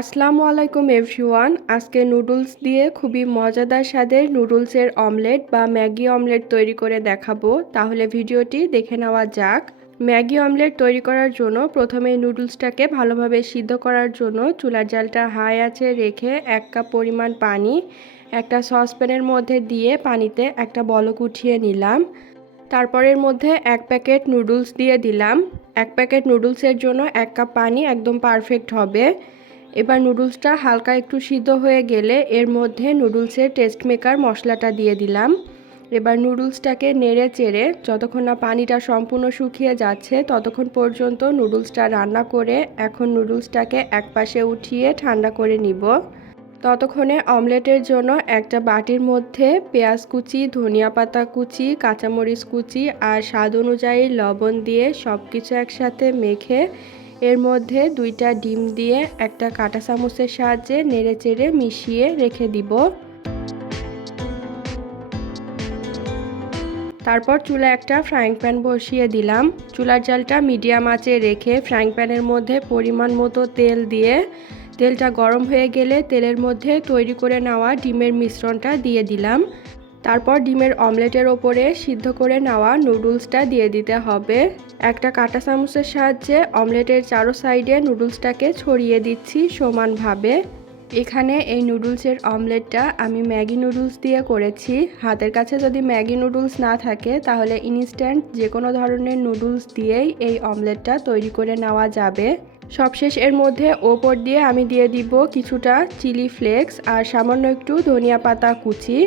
আসসালামু আলাইকুম এভরিওয়ান। আজকে নুডলস দিয়ে খুবই মজাদার স্বাদের নুডলসের অমলেট বা ম্যাগি অমলেট তৈরি করে দেখাবো। তাহলে ভিডিওটি দেখে নেওয়া যাক। ম্যাগি অমলেট তৈরি করার জন্য প্রথমে নুডলসটাকে ভালোভাবে সিদ্ধ করার জন্য চুলার জালটা হাই আছে রেখে এক কাপ পরিমাণ পানি, একটা সসপ্যানের মধ্যে দিয়ে পানিতে একটা বলক উঠিয়ে নিলাম। তারপরের মধ্যে এক প্যাকেট নুডলস দিয়ে দিলাম। এক প্যাকেট নুডলসের জন্য এক কাপ পানি একদম পারফেক্ট হবে। এবার নুডলসটা হালকা একটু সিদ্ধ হয়ে গেলে এর মধ্যে নুডলসের টেস্ট মেকার মশলাটা দিয়ে দিলাম। এবার নুডলসটাকে নেড়ে চেড়ে যতক্ষণ না পানিটা সম্পূর্ণ শুকিয়ে যাচ্ছে ততক্ষণ পর্যন্ত নুডলসটা রান্না করে এখন নুডলসটাকে একপাশে উঠিয়ে ঠান্ডা করে নিব। ততক্ষণে অমলেটের জন্য একটা বাটির মধ্যে পেঁয়াজ কুচি, ধনিয়া পাতা কুচি, কাঁচামরিচ কুচি আর স্বাদ অনুযায়ী লবণ দিয়ে সব কিছু একসাথে মেখে এর মধ্যে দুইটা ডিম দিয়ে একটা কাঁটা চামচের সাহায্যে নেড়ে চেড়ে মিশিয়ে রেখে দিব। তারপর চুলা একটা ফ্রাইং প্যান বসিয়ে দিলাম। চুলার জালটা মিডিয়াম আঁচে রেখে ফ্রাইং প্যানের মধ্যে পরিমাণ মতো তেল দিয়ে, তেলটা গরম হয়ে গেলে তেলের মধ্যে তৈরি করে নেওয়া ডিমের মিশ্রণটা দিয়ে দিলাম। তারপর ডিমের অমলেটের ওপরে সিদ্ধ করে নেওয়া নুডলসটা দিয়ে দিতে হবে। একটা কাঁটা চামচের সাহায্যে অমলেটের চারো সাইডে নুডলসটাকে ছড়িয়ে দিচ্ছি সমানভাবে। এখানে এই নুডলসের অমলেটটা আমি ম্যাগি নুডলস দিয়ে করেছি। হাতের কাছে যদি ম্যাগি নুডলস না থাকে, তাহলে ইনস্ট্যান্ট যে কোনো ধরনের নুডলস দিয়েই এই অমলেটটা তৈরি করে নেওয়া যাবে। সবশেষ এর মধ্যে ওপর দিয়ে আমি দিয়ে দিব কিছুটা চিলি ফ্লেক্স আর সামান্য একটু ধনিয়া পাতা কুচি।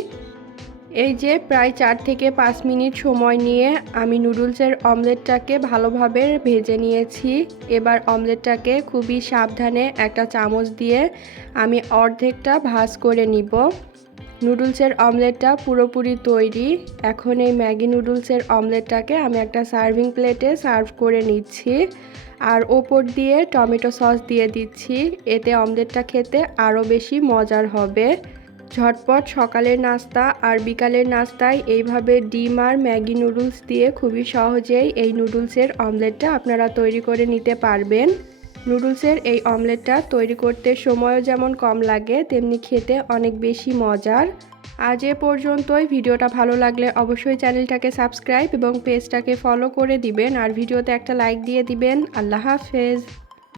এই যে প্রায় চার থেকে পাঁচ মিনিট সময় নিয়ে আমি নুডলসের অমলেটটাকে ভালোভাবে ভেজে নিয়েছি। এবার অমলেটটাকে খুবই সাবধানে একটা চামচ দিয়ে আমি অর্ধেকটা ভাজ করে নিব। নুডলসের অমলেটটা পুরোপুরি তৈরি। এখন এই ম্যাগি নুডলসের অমলেটটাকে আমি একটা সার্ভিং প্লেটে সার্ভ করে নিচ্ছি। আর ওপর দিয়ে টমেটো সস দিয়ে দিচ্ছি। এতে অমলেটটা খেতে আরও বেশি মজার হবে। ঝটপট সকালের নাস্তা আর বিকালের নাস্তায় এইভাবে ডিম আর ম্যাগি নুডলস দিয়ে খুবই সহজেই এই নুডলসের অমলেটটা আপনারা তৈরি করে নিতে পারবেন। নুডলসের এই অমলেটটা তৈরি করতে সময়ও যেমন কম লাগে, তেমনি খেতে অনেক বেশি মজার। আজ এ পর্যন্তই। ভিডিওটা ভালো লাগলে অবশ্যই চ্যানেলটাকে সাবস্ক্রাইব এবং পেজটাকে ফলো করে দিবেন। আর ভিডিওতে একটা লাইক দিয়ে দিবেন। আল্লাহ হাফেজ।